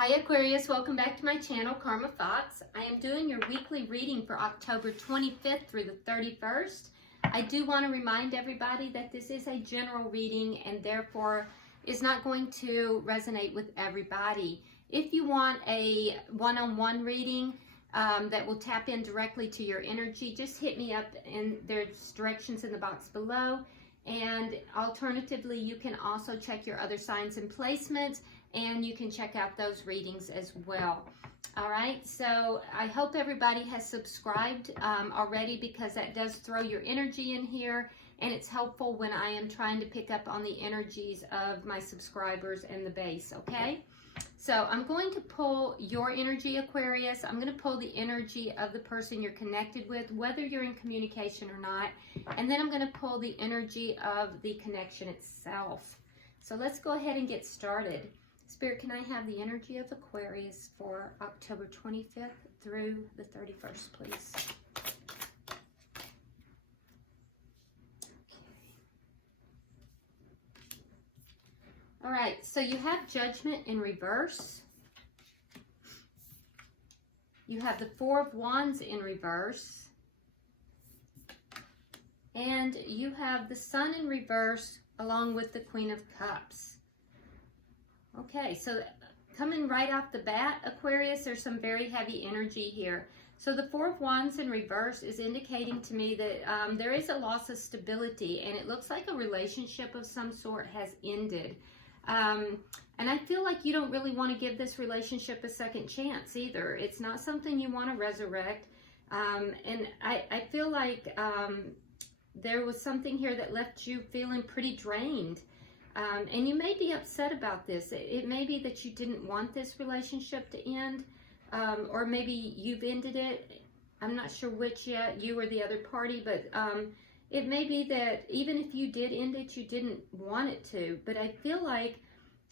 Hi Aquarius, welcome back to my channel, Karma Thoughts. I am doing your weekly reading for October 25th through the 31st. I do want to remind everybody that this is a general reading and therefore is not going to resonate with everybody. If you want a one-on-one reading that will tap in directly to your energy, just hit me up and there's directions in the box below. And alternatively, you can also check your other signs and placements, and you can check out those readings as well. All right, so I hope everybody has subscribed already, because that does throw your energy in here, and it's helpful when I am trying to pick up on the energies of my subscribers and the base, okay? So I'm going to pull your energy, Aquarius. I'm going to pull the energy of the person you're connected with, whether you're in communication or not. And then I'm going to pull the energy of the connection itself. So let's go ahead and get started. Spirit, can I have the energy of Aquarius for October 25th through the 31st, please? All right, so you have Judgment in reverse. You have the Four of Wands in reverse. And you have the Sun in reverse along with the Queen of Cups. Okay, so coming right off the bat, Aquarius, there's some very heavy energy here. So the Four of Wands in reverse is indicating to me that there is a loss of stability, and it looks like a relationship of some sort has ended. And I feel like you don't really want to give this relationship a second chance either. It's not something you want to resurrect. And I feel like there was something here that left you feeling pretty drained. And you may be upset about this. It may be that you didn't want this relationship to end, or maybe you've ended it. I'm not sure which yet, you or the other party, but it may be that even if you did end it, you didn't want it to. But I feel like,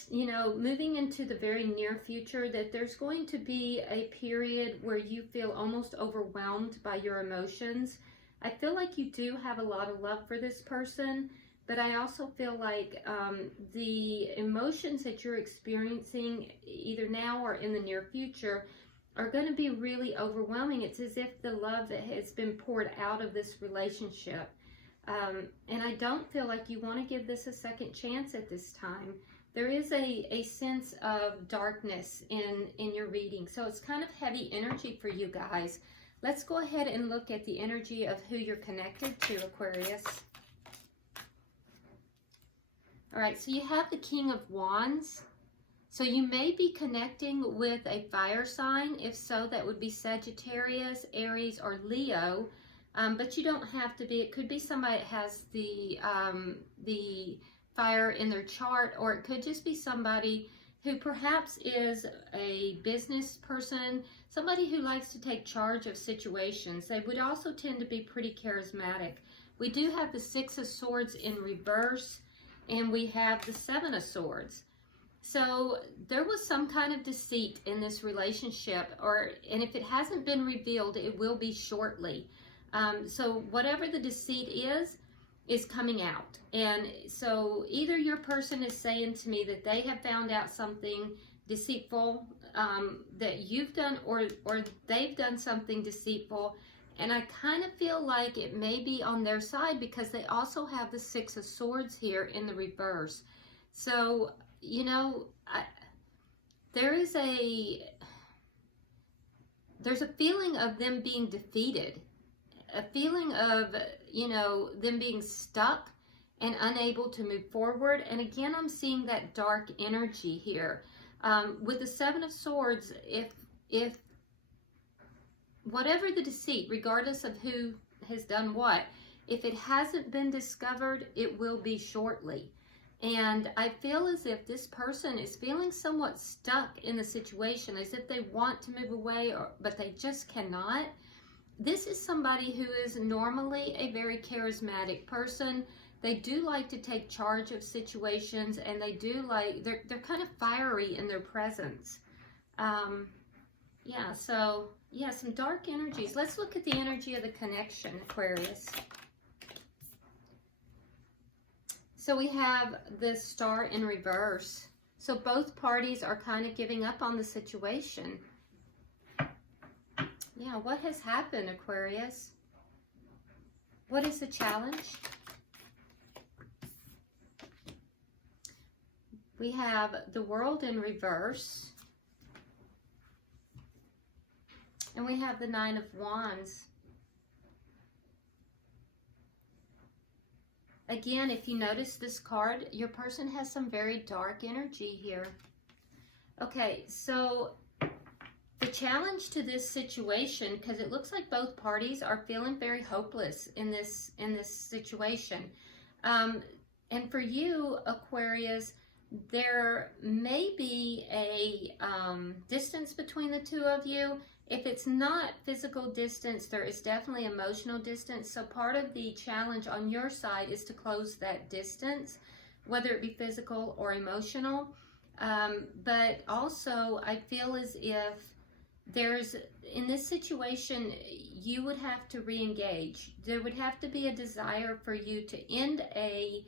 you know, moving into the very near future, that there's going to be a period where you feel almost overwhelmed by your emotions. I feel like you do have a lot of love for this person, but I also feel like the emotions that you're experiencing either now or in the near future are going to be really overwhelming. It's as if the love that has been poured out of this relationship. And I don't feel like you want to give this a second chance at this time. There is a sense of darkness in your reading. So it's kind of heavy energy for you guys. Let's go ahead and look at the energy of who you're connected to, Aquarius. All right, so you have the King of Wands. So you may be connecting with a fire sign. If so, that would be Sagittarius, Aries, or Leo. But you don't have to be. It could be somebody that has the fire in their chart, or it could just be somebody who perhaps is a business person, somebody who likes to take charge of situations. They would also tend to be pretty charismatic. We do have the Six of Swords in reverse, and we have the Seven of Swords. So there was some kind of deceit in this relationship, and if it hasn't been revealed, it will be shortly. So whatever the deceit is coming out. And so either your person is saying to me that they have found out something deceitful that you've done, or they've done something deceitful. And I kind of feel like it may be on their side, because they also have the Six of Swords here in the reverse. So, you know, there's a feeling of them being defeated. A feeling of, you know, them being stuck and unable to move forward. And again, I'm seeing that dark energy here. With the Seven of Swords, if whatever the deceit, regardless of who has done what, if it hasn't been discovered, it will be shortly. And I feel as if this person is feeling somewhat stuck in the situation, as if they want to move away, but they just cannot. This is somebody who is normally a very charismatic person. They do like to take charge of situations, and they do like, they're kind of fiery in their presence. Yeah, so, yeah, some dark energies. Let's look at the energy of the connection, Aquarius. So we have the Star in reverse. So both parties are kind of giving up on the situation. Yeah, what has happened, Aquarius? What is the challenge? We have the World in reverse. And we have the Nine of Wands. Again, if you notice this card, your person has some very dark energy here. Okay, so the challenge to this situation, because it looks like both parties are feeling very hopeless in this situation. And for you, Aquarius, there may be a distance between the two of you. If it's not physical distance, there is definitely emotional distance. So part of the challenge on your side is to close that distance, whether it be physical or emotional. But also, I feel as if there's, in this situation, you would have to re-engage. There would have to be a desire for you to end a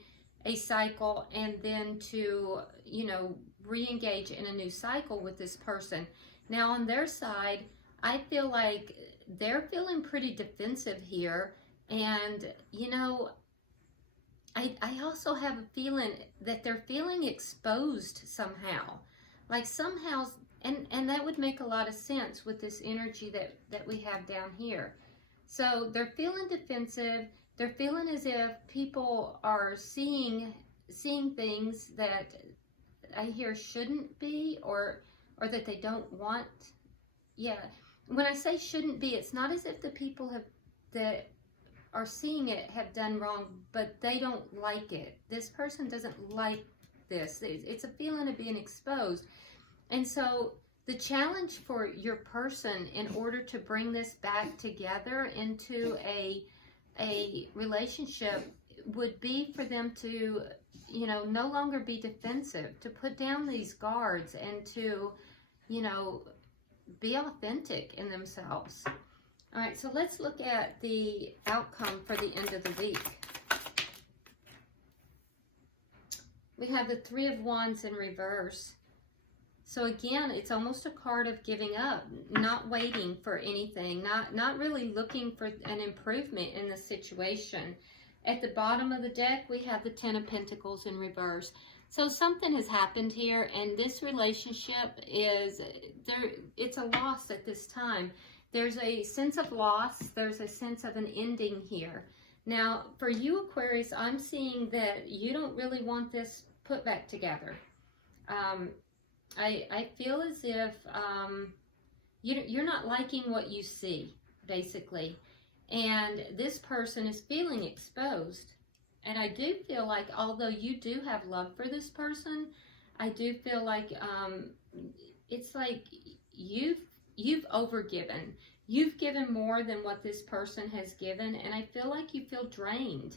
cycle and then to, you know, re-engage in a new cycle with this person. Now, on their side, I feel like they're feeling pretty defensive here. And, you know, I also have a feeling that they're feeling exposed somehow. Like somehow, and that would make a lot of sense with this energy that we have down here. So they're feeling defensive. They're feeling as if people are seeing things that I hear shouldn't be, or that they don't want. Yeah. When I say shouldn't be, it's not as if the people that are seeing it have done wrong, but they don't like it. This person doesn't like this. It's a feeling of being exposed. And so the challenge for your person, in order to bring this back together into a relationship, would be for them to, you know, no longer be defensive, to put down these guards and to, you know, be authentic in themselves. All right, so let's look at the outcome for the end of the week. We have the Three of Wands in reverse. So again, it's almost a card of giving up, not waiting for anything, not really looking for an improvement in the situation. At the bottom of the deck, we have the Ten of Pentacles in reverse. So something has happened here, and this relationship is there. It's a loss at this time. There's a sense of loss. There's a sense of an ending here. Now, for you, Aquarius, I'm seeing that you don't really want this put back together. I feel as if you're not liking what you see, basically. And this person is feeling exposed. And I do feel like, although you do have love for this person, I do feel like it's like you've overgiven. You've given more than what this person has given, and I feel like you feel drained.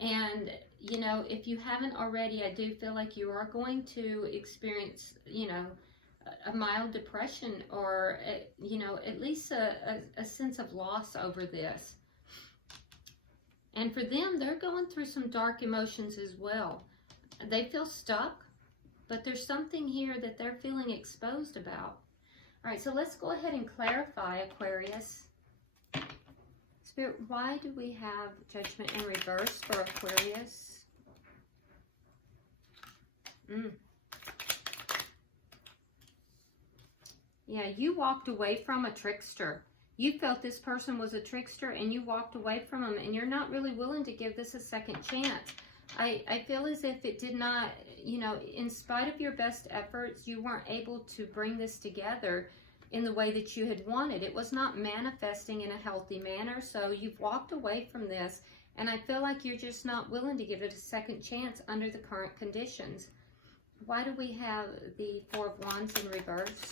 And, you know, if you haven't already, I do feel like you are going to experience, you know, a mild depression, or, you know, at least a sense of loss over this. And for them, they're going through some dark emotions as well. They feel stuck, but there's something here that they're feeling exposed about. All right, so let's go ahead and clarify, Aquarius. Spirit, why do we have Judgment in reverse for Aquarius? Yeah, you walked away from a trickster. You felt this person was a trickster, and you walked away from them, and you're not really willing to give this a second chance. I feel as if it did not, you know, in spite of your best efforts, you weren't able to bring this together in the way that you had wanted. It was not manifesting in a healthy manner, so you've walked away from this, and I feel like you're just not willing to give it a second chance under the current conditions. Why do we have the Four of Wands in reverse?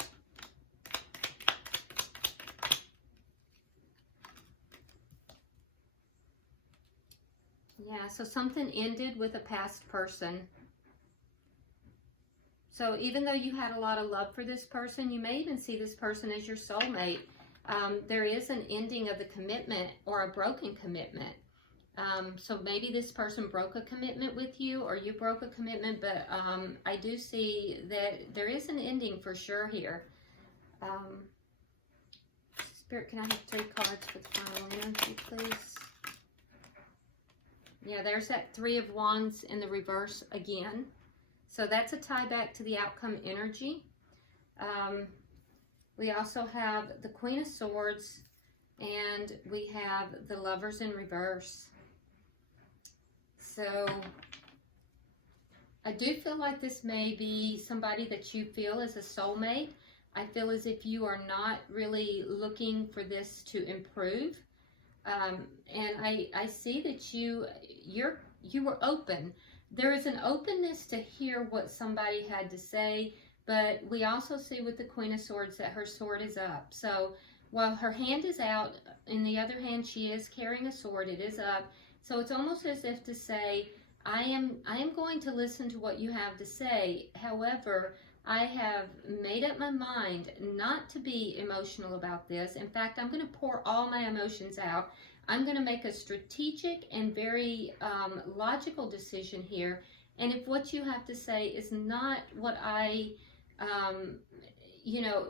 Yeah, so something ended with a past person. So even though you had a lot of love for this person, you may even see this person as your soulmate. There is an ending of the commitment, or a broken commitment. So maybe this person broke a commitment with you, or you broke a commitment, but I do see that there is an ending for sure here. Spirit, can I have 3 cards for the final energy, please? Yeah, there's that 3 of Wands in the reverse again. So that's a tie back to the outcome energy. We also have the Queen of Swords, and we have the Lovers in reverse. So I do feel like this may be somebody that you feel is a soulmate. I feel as if you are not really looking for this to improve. And I see that you were open. There is an openness to hear what somebody had to say, but we also see with the Queen of Swords that her sword is up. So while her hand is out, in the other hand she is carrying a sword, it is up. So it's almost as if to say, I am going to listen to what you have to say. However, I have made up my mind not to be emotional about this. In fact, I'm going to pour all my emotions out. I'm going to make a strategic and very logical decision here. And if what you have to say is not what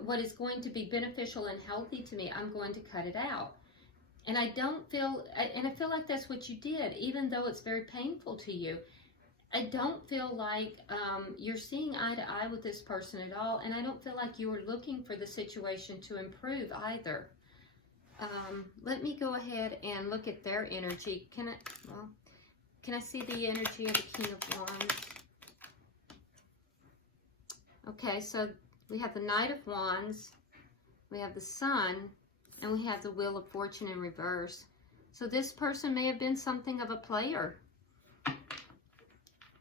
what is going to be beneficial and healthy to me, I'm going to cut it out. And I feel like that's what you did, even though it's very painful to you. I don't feel like you're seeing eye to eye with this person at all, and I don't feel like you are looking for the situation to improve either. Let me go ahead and look at their energy. Can I see the energy of the King of Wands? Okay, so we have the Knight of Wands, we have the Sun, and we have the Wheel of Fortune in reverse. So this person may have been something of a player.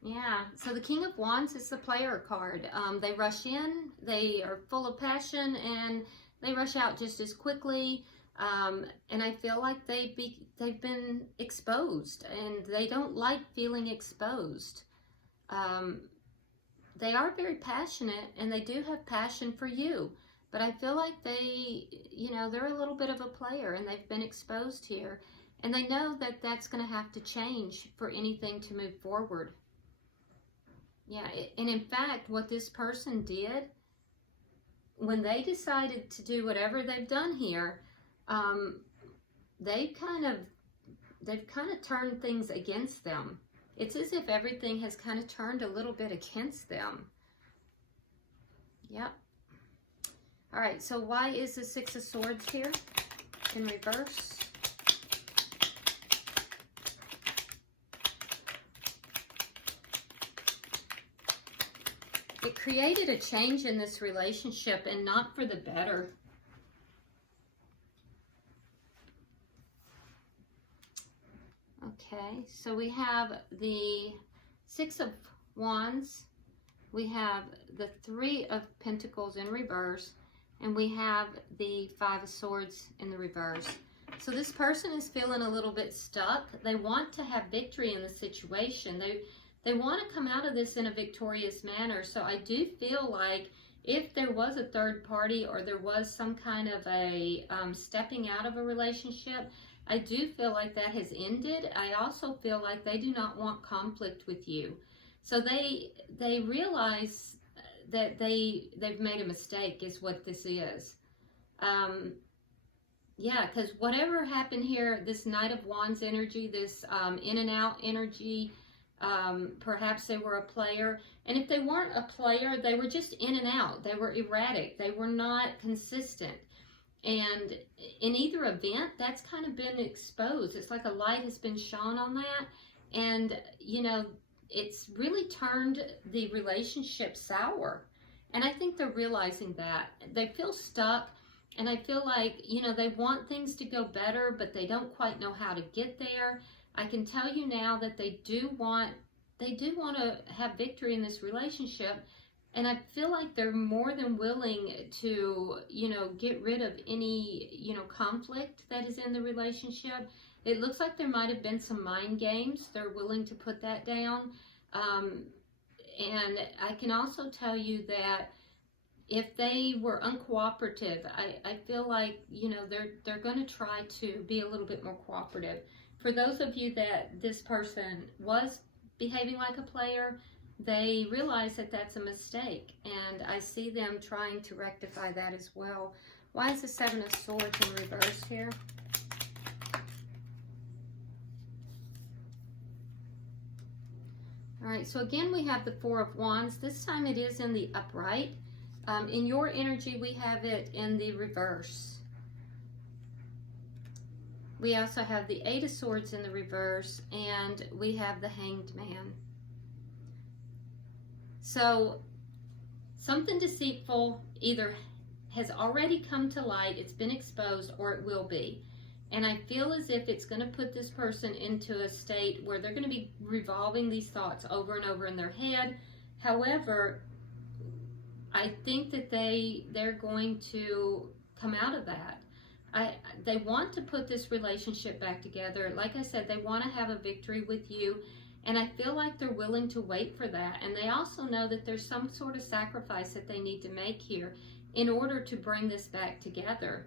Yeah, so the King of Wands is the player card. They rush in, they are full of passion, and they rush out just as quickly. And I feel like they've been exposed, and they don't like feeling exposed. They are very passionate, and they do have passion for you. But I feel like they're a little bit of a player, and they've been exposed here. And they know that that's going to have to change for anything to move forward. Yeah, and in fact, what this person did, when they decided to do whatever they've done here, they've kind of turned things against them. It's as if everything has kind of turned a little bit against them. Yep. All right, so why is the Six of Swords here in reverse? It created a change in this relationship, and not for the better. Okay, so we have the Six of Wands, we have the Three of Pentacles in reverse, and we have the Five of Swords in the reverse. So this person is feeling a little bit stuck. They want to have victory in the situation. They want to come out of this in a victorious manner. So I do feel like if there was a third party, or there was some kind of a stepping out of a relationship, I do feel like that has ended. I also feel like they do not want conflict with you. So they realize that they've made a mistake is what this is. Yeah, because whatever happened here, this Knight of Wands energy, this in and out energy, perhaps they were a player. And if they weren't a player, they were just in and out. They were erratic. They were not consistent. And in either event, that's kind of been exposed. It's like a light has been shone on that. And, it's really turned the relationship sour. And I think they're realizing that. They feel stuck. And I feel like, they want things to go better, but they don't quite know how to get there. I can tell you now that they do want to have victory in this relationship. And I feel like they're more than willing to, get rid of any, conflict that is in the relationship. It looks like there might have been some mind games. They're willing to put that down. And I can also tell you that if they were uncooperative, I feel like, they're going to try to be a little bit more cooperative. For those of you that this person was behaving like a player, they realize that that's a mistake, and I see them trying to rectify that as well. Why is the Seven of Swords in reverse here? All right, so again, we have the Four of Wands. This time it is in the upright. In your energy, we have it in the reverse. We also have the Eight of Swords in the reverse, and we have the Hanged Man. So something deceitful either has already come to light, it's been exposed, or it will be. And I feel as if it's going to put this person into a state where they're going to be revolving these thoughts over and over in their head. However, I think that they're going to come out of that. They want to put this relationship back together. Like I said, they want to have a victory with you, and I feel like they're willing to wait for that. And they also know that there's some sort of sacrifice that they need to make here in order to bring this back together.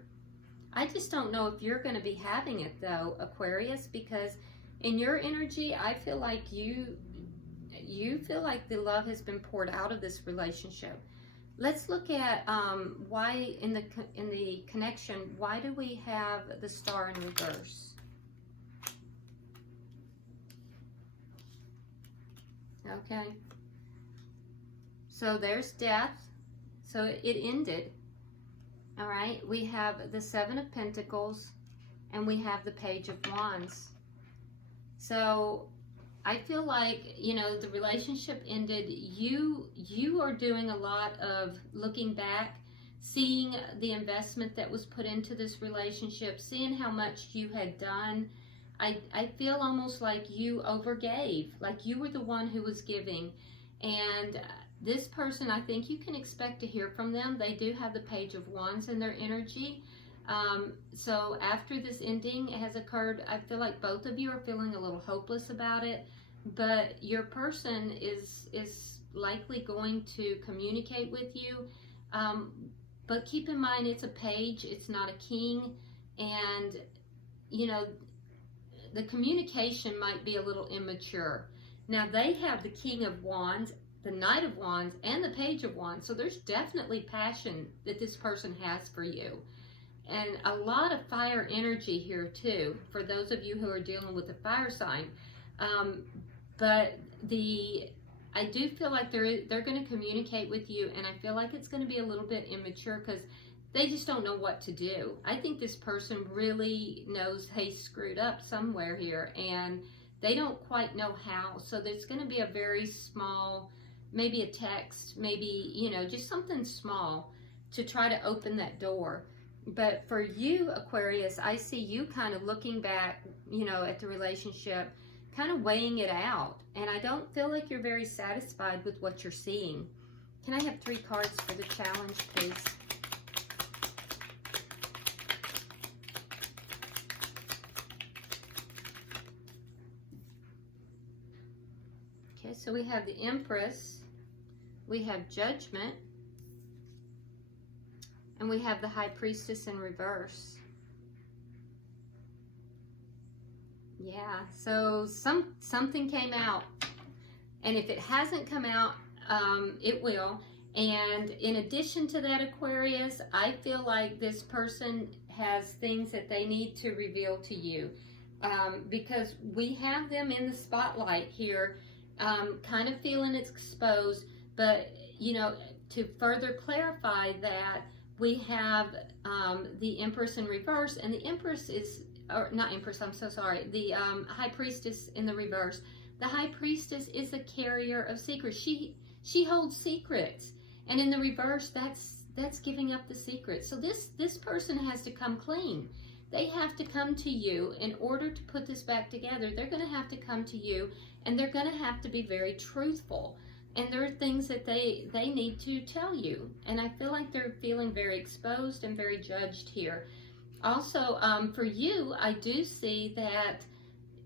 I just don't know if you're going to be having it though, Aquarius, because in your energy, I feel like you feel like the love has been poured out of this relationship. Let's look at why in the connection, why do we have the Star in reverse? Okay. So there's death. So it ended. All right. We have the Seven of Pentacles and we have the Page of Wands. So I feel like, you know, the relationship ended. You are doing a lot of looking back, seeing the investment that was put into this relationship, seeing how much you had done. I feel almost like you overgave, like you were the one who was giving. And this person, I think you can expect to hear from them. They do have the Page of Wands in their energy. So after this ending has occurred, I feel like both of you are feeling a little hopeless about it, but your person is likely going to communicate with you. But keep in mind, it's a page, it's not a king, and you know, the communication might be a little immature. Now they have the King of Wands, the Knight of Wands, and the Page of Wands, so there's definitely passion that this person has for you. And a lot of fire energy here too, for those of you who are dealing with the fire sign. But I do feel like they're going to communicate with you, and I feel like it's going to be a little bit immature because they just don't know what to do. I think this person really knows they screwed up somewhere here, and they don't quite know how. So there's going to be a very small, maybe a text, maybe, you know, just something small to try to open that door. But for you, Aquarius, I see you kind of looking back, you know, at the relationship, kind of weighing it out. And I don't feel like you're very satisfied with what you're seeing. Can I have 3 cards for the challenge, please? Okay, so we have the Empress, we have Judgment, and we have the High Priestess in reverse. Yeah, so something came out, and if it hasn't come out, it will. And in addition to that, Aquarius, I feel like this person has things that they need to reveal to you, because we have them in the spotlight here, kind of feeling it's exposed. But you know, to further clarify that, we have the Empress in reverse, and the Empress is, or not Empress, I'm so sorry, the High Priestess in the reverse. The High Priestess is a carrier of secrets. She holds secrets, and in the reverse, that's giving up the secret. So this person has to come clean. They have to come to you in order to put this back together. They're going to have to come to you, and they're going to have to be very truthful. And there are things that they need to tell you. And I feel like they're feeling very exposed and very judged here. Also, for you, I do see that,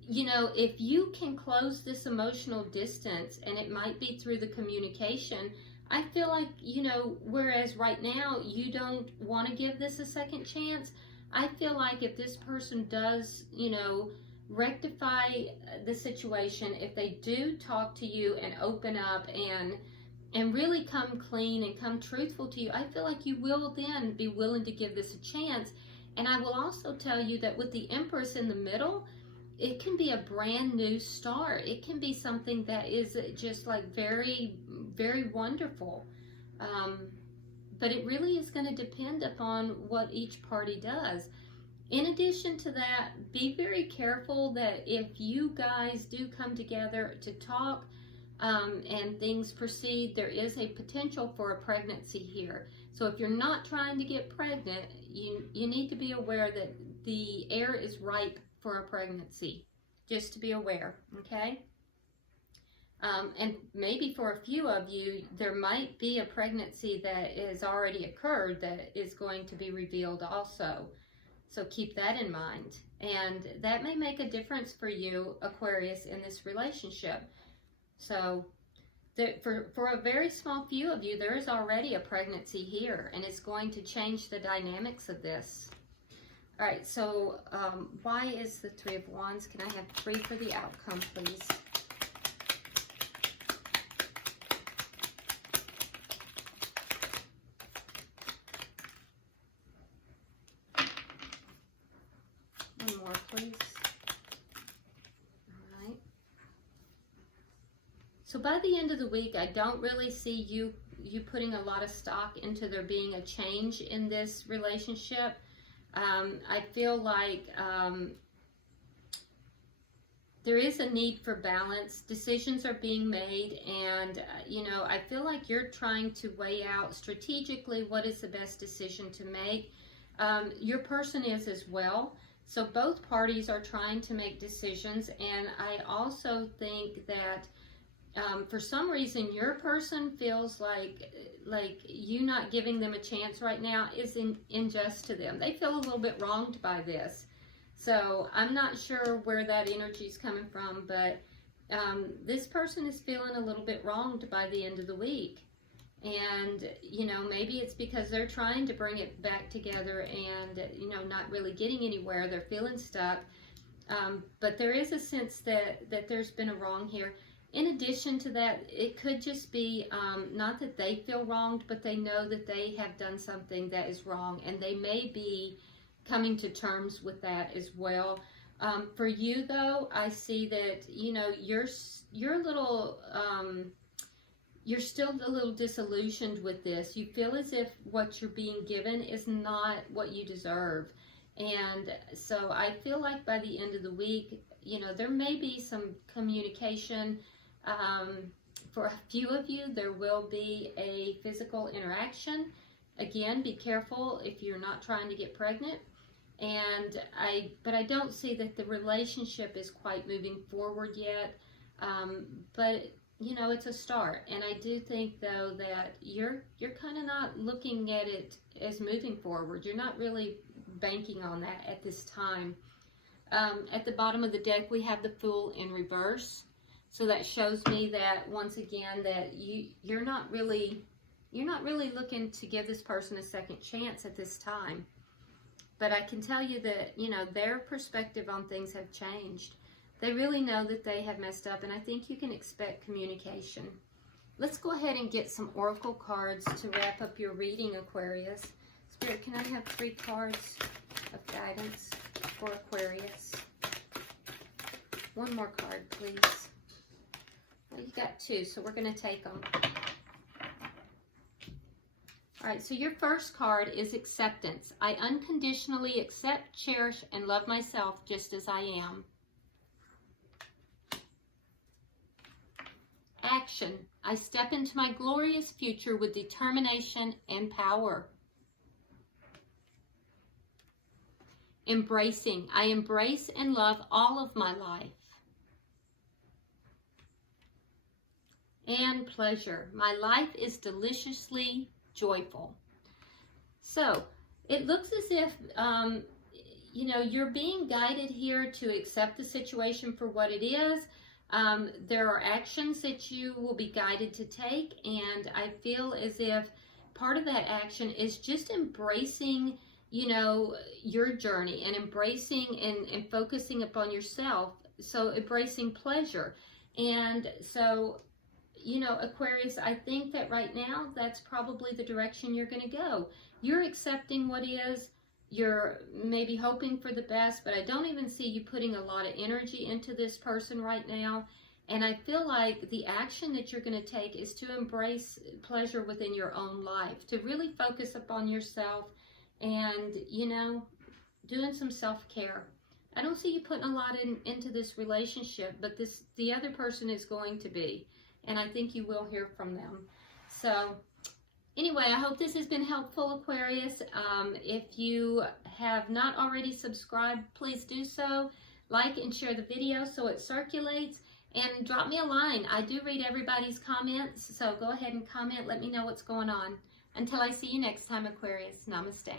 you know, if you can close this emotional distance, and it might be through the communication, I feel like, you know, whereas right now you don't want to give this a second chance, I feel like if this person does, you know, rectify the situation, if they do talk to you and open up and really come clean and come truthful to you, I feel like you will then be willing to give this a chance. And I will also tell you that with the Empress in the middle, it can be a brand new start. It can be something that is just like very, very wonderful. But it really is going to depend upon what each party does. In addition to that, be very careful that if you guys do come together to talk and things proceed, there is a potential for a pregnancy here. So if you're not trying to get pregnant, you need to be aware that the air is ripe for a pregnancy. Just to be aware, okay? And maybe for a few of you, there might be a pregnancy that has already occurred that is going to be revealed also. So keep that in mind. And that may make a difference for you, Aquarius, in this relationship. So for a very small few of you, there is already a pregnancy here, and it's going to change the dynamics of this. All right, so why is the Three of Wands? Can I have 3 for the outcome, please? One more, please. All right. So by the end of the week, I don't really see you putting a lot of stock into there being a change in this relationship. I feel like there is a need for balance. Decisions are being made, and you know, I feel like you're trying to weigh out strategically what is the best decision to make. Your person is as well. So both parties are trying to make decisions, and I also think that for some reason your person feels like you not giving them a chance right now is unjust to them. They feel a little bit wronged by this. So I'm not sure where that energy is coming from, but this person is feeling a little bit wronged by the end of the week. And, you know, maybe it's because they're trying to bring it back together and, you know, not really getting anywhere. They're feeling stuck. But there is a sense that there's been a wrong here. In addition to that, it could just be not that they feel wronged, but they know that they have done something that is wrong, and they may be coming to terms with that as well. For you, though, I see that, you know, you're a little, you're still a little disillusioned with this. You feel as if what you're being given is not what you deserve. And so I feel like by the end of the week, you know, there may be some communication. For a few of you, there will be a physical interaction. Again, be careful if you're not trying to get pregnant. But I don't see that the relationship is quite moving forward yet. But you know, it's a start. And I do think, though, that you're kind of not looking at it as moving forward. You're not really banking on that at this time. At the bottom of the deck, we have the Fool in reverse. So that shows me that, once again, that you're not really looking to give this person a second chance at this time. But I can tell you that, you know, their perspective on things have changed. They really know that they have messed up, and I think you can expect communication. Let's go ahead and get some oracle cards to wrap up your reading, Aquarius. Spirit, can I have 3 cards of guidance for Aquarius? One more card, please. Well, you got 2, so we're going to take them. All right, so your first card is acceptance. I unconditionally accept, cherish, and love myself just as I am. Action. I step into my glorious future with determination and power. Embracing. I embrace and love all of my life. And pleasure. My life is deliciously joyful. So it looks as if you know, you're being guided here to accept the situation for what it is. There are actions that you will be guided to take, and I feel as if part of that action is just embracing you know, your journey and embracing and focusing upon yourself. So embracing pleasure. And so, you know, Aquarius, I think that right now, that's probably the direction you're going to go. You're accepting what is. You're maybe hoping for the best, but I don't even see you putting a lot of energy into this person right now. And I feel like the action that you're going to take is to embrace pleasure within your own life, to really focus upon yourself and, you know, doing some self-care. I don't see you putting a lot into this relationship, but the other person is going to be. And I think you will hear from them. So anyway, I hope this has been helpful, Aquarius. If you have not already subscribed, please do so. Like and share the video so it circulates. And drop me a line. I do read everybody's comments, so go ahead and comment. Let me know what's going on. Until I see you next time, Aquarius. Namaste.